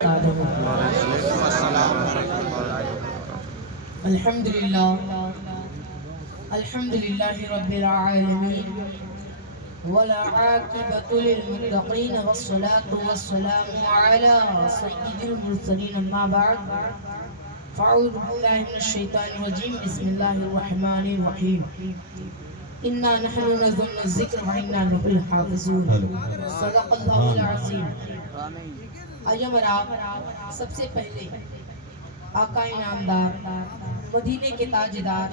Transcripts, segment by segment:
الحمد لله رب العالمين ولا عاقبة للمتقين والصلاة والسلام على سيد المرسلين أما بعد فأعوذ بالله من الشيطان الرجيم بسم الله الرحمن الرحيم إنا نحن نزلنا الذكر وإنا له لحافظون صدق الله العظيم. آج ہمارا سب سے پہلے آقا انعامدار مدینے کے تاجدار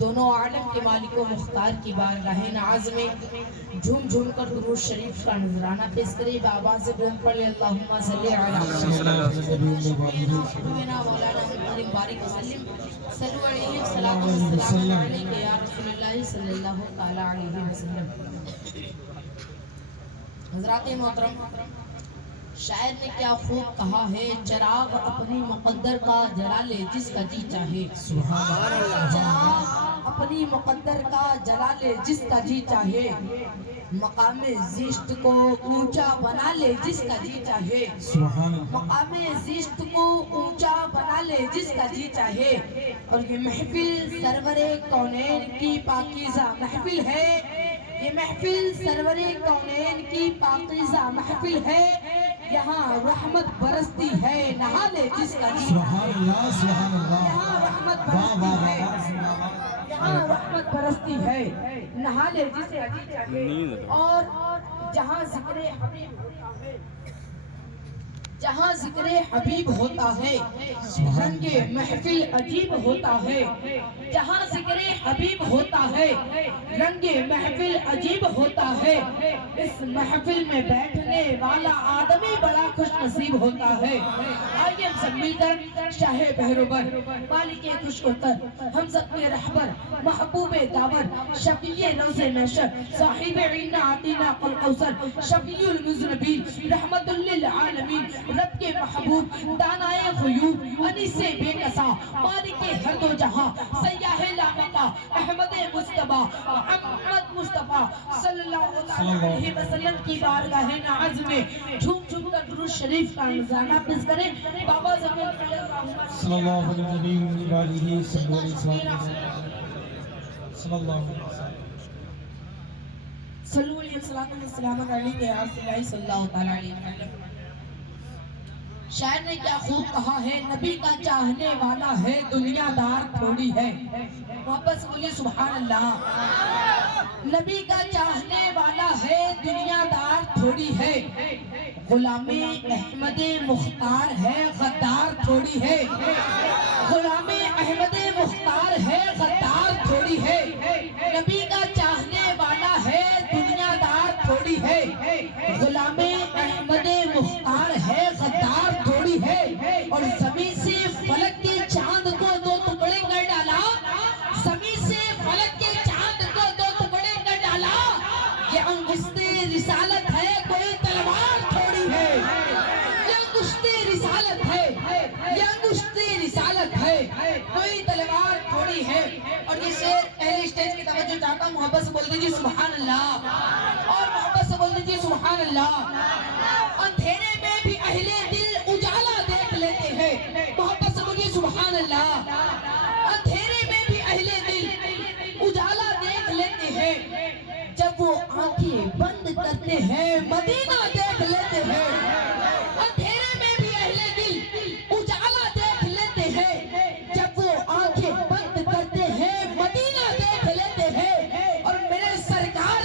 دونوں عالم کے مالک و مختار کی بارگاہ ناز میں جھوم جھوم کر درود شریف کا نذرانہ پیش کرے. بآواز بلند پڑھے اللہم صلی علی سیدنا مولانا محمد بارک وسلم صلو علیہ الصلوۃ والسلام علیک یا رسول اللہ صلی اللہ تعالی علیہ وسلم. حضرات محترم، شاعر نے کیا خوب کہا ہے، چراغ اپنی مقدر کا جلا لے جس کا جی چاہے. چراغ اپنی مقدر کا جلا لے جس کا جی چاہے، مقام زیشت کو اونچا بنا لے جس کا جی چاہے. مقام زیشت کو اونچا بنا لے جس کا جی چاہے. اور یہ محفل سرور کونین کی پاکیزہ محفل ہے، یہ محفل سرور کونین کی پاکیزہ محفل ہے. یہاں رحمت برستی ہے نہا لے جس کا جی چاہے. یہاں رحمت برستی ہے، یہاں رحمت برستی ہے نہا لے جس کا جی چاہے. اور جہاں ذکر حبیب ہوتا ہے، جہاں ذکر حبیب ہوتا ہے رنگ محفل عجیب ہوتا ہے. جہاں ذکر حبیب ہوتا ہے رنگ محفل عجیب ہوتا ہے. اس محفل میں بیٹھنے والا آدمی بڑا خوش نصیب ہوتا ہے. آئیے ہم سب مل کر شاہ بہروبر مالک خوش اتر حمزت رہبر محبوب داور شفیع روز محشر صاحب عینا عطینا قل قوثر شفیع المذنبین رحمت للعالمین رب کے محبوب دانائے غیوب انیس بے قصا مالک ہر دو جہاں سیاہ لامقہ احمد مصطفیٰ محمد مصطفیٰ صلی اللہ علیہ وسلم کی بارگاہ ناز میں جھوم جھوم کر درود شریف کا نذرانہ پیش کریں. بابا زمین صلی اللہ علیہ وسلم صلی اللہ علیہ وسلم صلو علیہ السلام علیکہ یا رسول اللہ صلی اللہ علیہ وسلم. شاعر نے کیا خوب کہا ہے، نبی کا چاہنے والا ہے دنیا دار تھوڑی ہے. محبت سے بولیے سبحان اللہ. نبی کا چاہنے والا ہے دنیا دار تھوڑی ہے، غلام احمد مختار ہے غدار تھوڑی ہے. غلام احمد مختار ہے غدار تھوڑی ہے. نبی کا چاہنے والا ہے دنیا دار تھوڑی ہے، غلام احمد مختار ہے غدار تھوڑی ہے. اور زمین سے فلک کے چاند کو دو ٹکڑے کر ڈالا، زمین سے فلک کے چاند کو دو ٹکڑے کر ڈالا. یہ انگشت رسالت ہے کوئی تلوار تھوڑی ہے. یہ انگشت رسالت ہے، یہ انگشت رسالت ہے کوئی تلوار تھوڑی ہے. اور یہ شعر پہلے اسٹیج کی توجہ چاہتا ہوں، محبت سے بول دیجیے سبحان اللہ، اور محبت سے بول دیجیے سبحان اللہ. اندھیرے میں بھی اہل دل اجالا دیکھ لیتے ہیں. محبت سے بولیے سبحان اللہ. اندھیرے میں بھی اہل دل اجالا دیکھ لیتے ہیں، جب وہ آنکھیں بند کرتے ہیں مدینہ دیکھ لیتے ہیں. اندھیرے میں بھی اہل دل اجالا دیکھ لیتے ہیں، جب وہ آنکھیں بند کرتے ہیں مدینہ دیکھ لیتے ہیں. اور میرے سرکار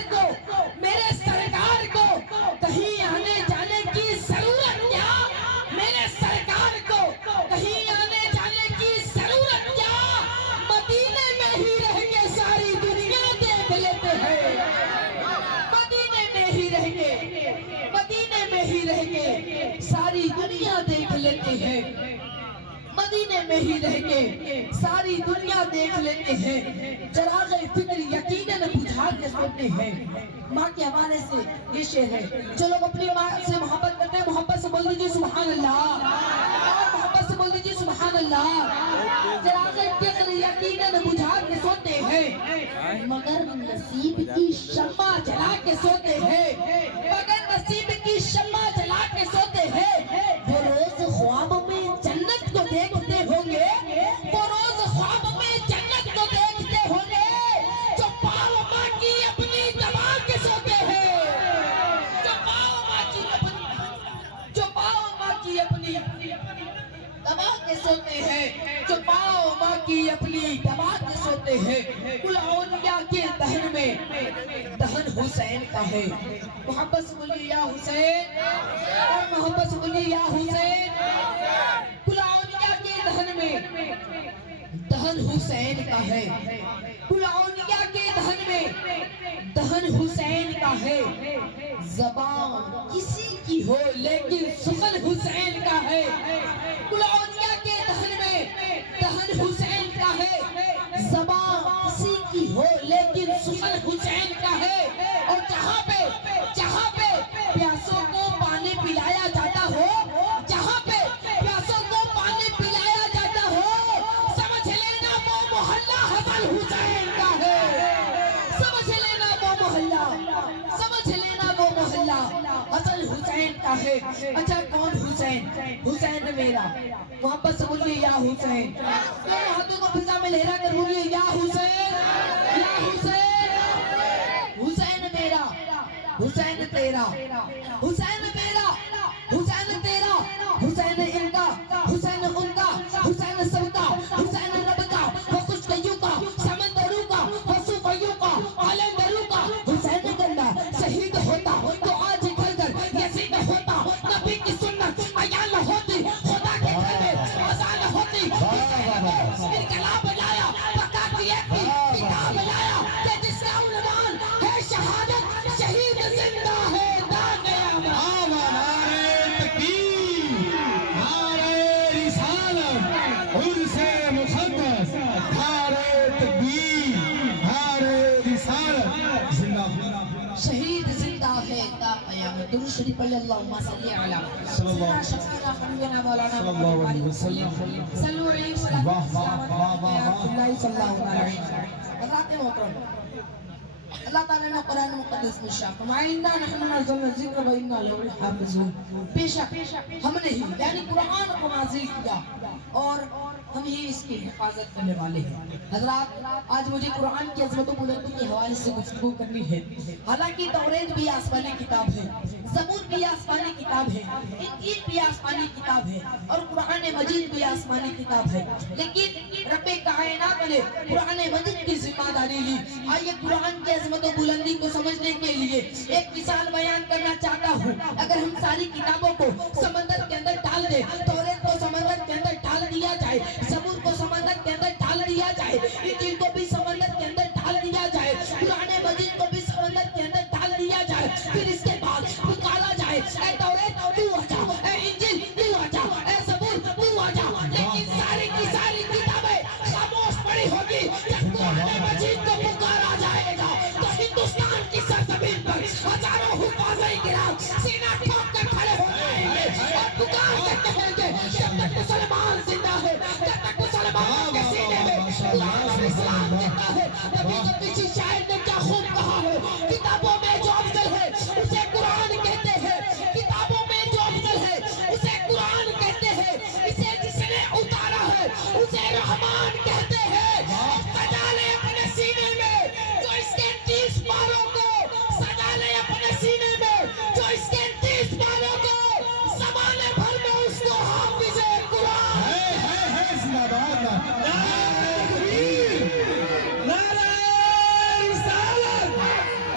کو کہیں آنے جانے کی ضرورت کیا، میرے سرکار کو کہیں آنے جانے کی ضرورت کیا، مدینے میں ہی رہ کے ساری دنیا دیکھ لیتے ہیں. مدینے میں ہی رہ کے، مدینے میں ہی رہ کے ساری دنیا دیکھ لیتے ہیں. مدینے میں ہی رہ کے ساری دنیا دیکھ لیتے ہیں. چراغ فکر یقیناً بجھا کے سوتے ہیں. ماں کے حوالے سے یہ شعر ہے. جو لوگ اپنی ماں سے محبت کرتے ہیں محبت سے بول دیجیے سبحان اللہ، اور محبت سے بول دیجیے سبحان اللہ. چراغ فکر یقیناً بجھا کے سوتے ہیں، مگر نصیب کی شمع جلا کے سوتے ہیں. مگر نصیب کی شمع جلا کے سوتے ہیں. وہ روز کی اپنی دبا کے سوتے ہیں، جو پاؤں ماں کی اپنی دبا کے سوتے ہیں۔ کل اولیاء کے دہن میں دہن حسین کا ہے۔ محبت سے بولیے یا حسین، اور محبت سے بولیے یا حسین۔ کل اولیاء کے دہن میں دہن حسین کا ہے۔ کل اولیاء کے دہن میں دہن حسین کا ہے۔ زبان کسی کی ہو لیکن سخن حسین کا ہے۔ کل اولیاء کے دہن میں دہن حسین کا ہے۔ زبان کسی کی ہو لیکن سخن حسین کا ہے۔ اور جہاں پہ پیاسوں کو پانی پلایا جاتا ہو، جہاں پہ پیاسوں کو پانی پلایا جاتا ہو، سمجھ لینا وہ محلہ حسن حسین کا ہے۔ سمجھ لینا وہ محلہ حسن حسین کا ہے۔ اچھا کون حسین؟ حسین میرا، محبت سے بولیے یا حسین۔ دونوں ہاتھوں کو فضا میں لہرا کر بولیے یا حسین، یا حسین۔ حسین میرا، حسین تیرا، حسین میرا، حسین تیرا، حسین ان کا، حسین ان کا، حسین سب کا، حسین رب کا، وہ کچھ کئیوں کا، سمندروں کا، وہ صوفیوں کا، عالمگروں کا۔ حسین گندا شہید ہوتا تو آج گھر گھر یزید ہوتا۔ نبی کی سنت عیال ہوتی، خدا کے گھر میں اذان ہوتی۔ انقلاب لایا، بقا کی ایک کتاب لایا کہ جس کا عنوان ہے شہادت، شہید زندہ ہے داغ قیامت۔ نعرے تکبیر، نعرے رسالت، عرس مقدس، نعرے تکبیر، نعرے رسالت، زندہ باد۔ شہید زندہ ہے تا قیامت۔ درود شریف پڑھیے، اللہم صلی علی سیدنا شفیعنا حبیبنا مولانا محمد علیہ وسلم۔ صلو علیہ وسلم۔ واہ واہ واہ واہ واہ۔ صلی اللہ علیہ وسلم۔ حضرات محترم، اللہ تعالیٰ نے قرآن مقدس میں شاہ فرمایا اِنَّا نَحْنُ نَزَّلْنَا الذِّكْرَ وَإِنَّا لَهُ لَحَافِظُونَ۔ بے شک ہم نے ہی یعنی قرآن کو نازل کیا اور ہم ہی اس کی حفاظت کرنے والے ہیں۔ حضرات آج مجھے قرآن کی عظمت و بلندی کے حوالے سے گفتگو کرنی ہے۔ حالانکہ توریت بھی آسمانی کتاب ہے، زبور بھی آسمانی کتاب ہے، انجیل بھی آسمانی کتاب ہے، اور قرآن مجید بھی آسمانی کتاب ہے، لیکن رب کائنات نے قرآن مجید کی ذمہ داری لی۔ آئیے قرآن کی عظمت و بلندی کو سمجھنے کے لیے ایک مثال بیان کرنا چاہتا ہوں۔ اگر ہم ساری کتابوں کو سمندر کے اندر ڈال دیں، توریت کو سمندر کے اندر ڈال دیا جائے، زبور کو سمندر کے اندر ڈال دیا جائے، انجیل کو بھی سمندر کے اندر ڈال دیا جائے، قرآن مجید کو بھی سمندر کے اندر ڈال دیا جائے، پھر اس کے بعد پکارا جائے اے توریت تو آ جا، اے انجیل تو آ جا، اے زبور تو آ جا، لیکن ساری کی ساری کتابیں خاموش پڑی ہوگی۔ جب قرآن مجید کو پکارا جائے گا تو ہندوستان کی سرزمین پر ہزاروں حفاظ کرام سینہ ٹھوک کر کھڑے ہو جائیں گے اور پکار کر کہیں گے جب تک مسلمان زندہ ہے، جب تک مسلمان کے سینے میں قرآن اور اسلام زندہ ہے۔ نبی کے پیچھے شاعر نے کیا خوب کہا ہے، کتابوں میں جو افضل ہے اسے قرآن کہتے ہیں، کتابوں میں جو افضل ہے اسے قرآن کہتے ہیں، اسے جس نے اتارا ہے اسے رحمان کہتے ہیں۔ سجا لے اپنے سینے میں جو اس کے 30 پاروں کو، سجا لے اپنے سینے میں جو اس کے 30 پاروں کو، زمانے بھر میں اس کو حافظ قرآن۔ ہے زندہ باد۔ نعرے تکبیر، نعرے رسالت،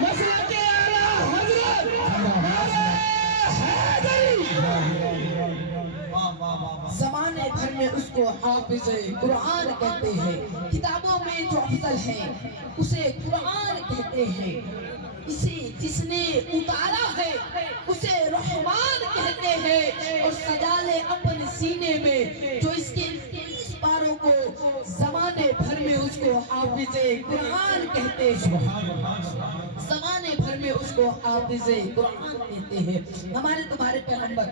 مسلک اعلیٰ حضرت، نعرے حیدری۔ واہ واہ واہ۔ زمانے بھر میں اس کو حافظ قرآن کہتے ہیں، کتابوں میں جو افضل ہے اسے قرآن کہتے ہیں، اسے جس نے اتارا ہے اسے رحمان کہتے ہیں، اور سجا لے اپنے سینے میں جو اس کے 30 پاروں کو، زمانے بھر میں اس کو حافظ قرآن کہتے ہیں، زمانے بھر میں اس کو حافظ قرآن کہتے ہیں۔ ہمارے تمہارے پیغمبر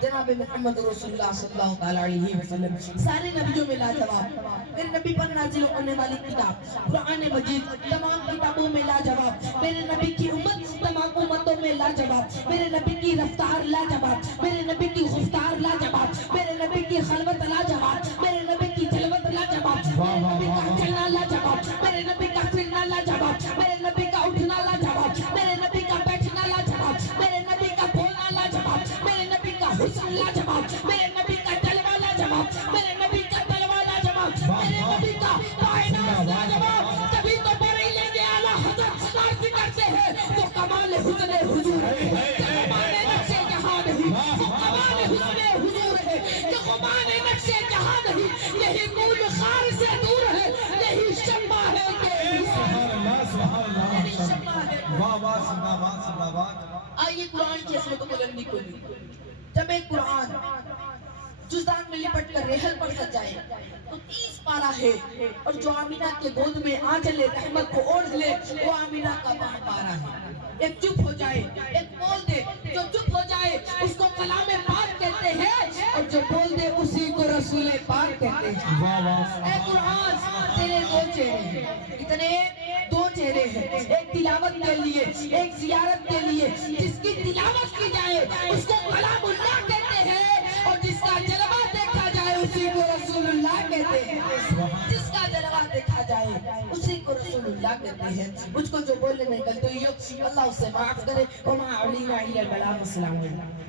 جناب محمد رسول اللہ صلی اللہ علیہ وسلم سارے نبیوں میں لاجواب، میرے نبی پر نازل ہونے والی کتاب قرآن مجید تمام کتابوں میں لاجواب، میرے نبی کی امت تمام امتوں میں لاجواب، میرے نبی کی رفتار لاجواب، میرے نبی کی گفتار لاجواب، میرے نبی کی خلوت لاجواب، میرے نبی کی جلوت لاجواب، میرے نبی کا چلنا لاجواب، میرے نبی کا پھرنا لاجواب، میرے نبی کا اٹھنا لاجواب، میرے نبی کا بیٹھنا لاجواب، میرے نبی کا بولنا لاجواب، میرے نبی کا حسن لاجواب، لاجواب، میرے نبی کا جلوہ لاجواب، میرے نبی کا تلوہ لاجواب، میرے نبی کا کائنات لاجواب. تبھی تو بریلے کے اعلیٰ حضرت عرض کرتے ہیں وہ کمال حسن حضور ہے کہ کمال نقش جہاں نہیں، وہ کمال حسن حضور ہے کہ کمال نقش جہاں نہیں. یہی مول خار سے دور ہے، یہی شمع ہے کہ سبحان اللہ سبحان اللہ یہی شمع ہے. واہ واہ زندہ باد زندہ باد. آئیے قرآن کی عظمت و بلندی کو لی. جب ایک قرآن جزدان میں لپٹ کر ریحل پر سجائے تو 30 پارہ ہے، اور جو آمینہ کے گود میں آنچل رحمت کو اوڑھ لے وہ آمینہ کا 5 پارہ ہے. ایک چپ ہو جائے، ایک بول دے. جو چپ ہو جائے اس کو کلام پاک کہتے ہیں، اور جو بول دے اسی کو رسول پاک کہتے ہیں. واہ واہ. اے قرآن تیرے 2 چہرے ہیں، اتنے 2 چہرے ہیں. ایک تلاوت کے لیے، ایک زیارت کے لیے. جس کی تلاوت کی جائے اس کو کلام اللہ کہتے ہیں، اور جس کا جلوہ دیکھا جائے اسی کو رسول اللہ کہتے ہیں. جس کا جلوہ دیکھا جائے اسی کو رسول اللہ کہتے ہیں. مجھ کو جو بولنے میں غلطی ہوئی ہو اللہ اسے معاف کرے. وما علینا الا البلاغ. السلام علیکم.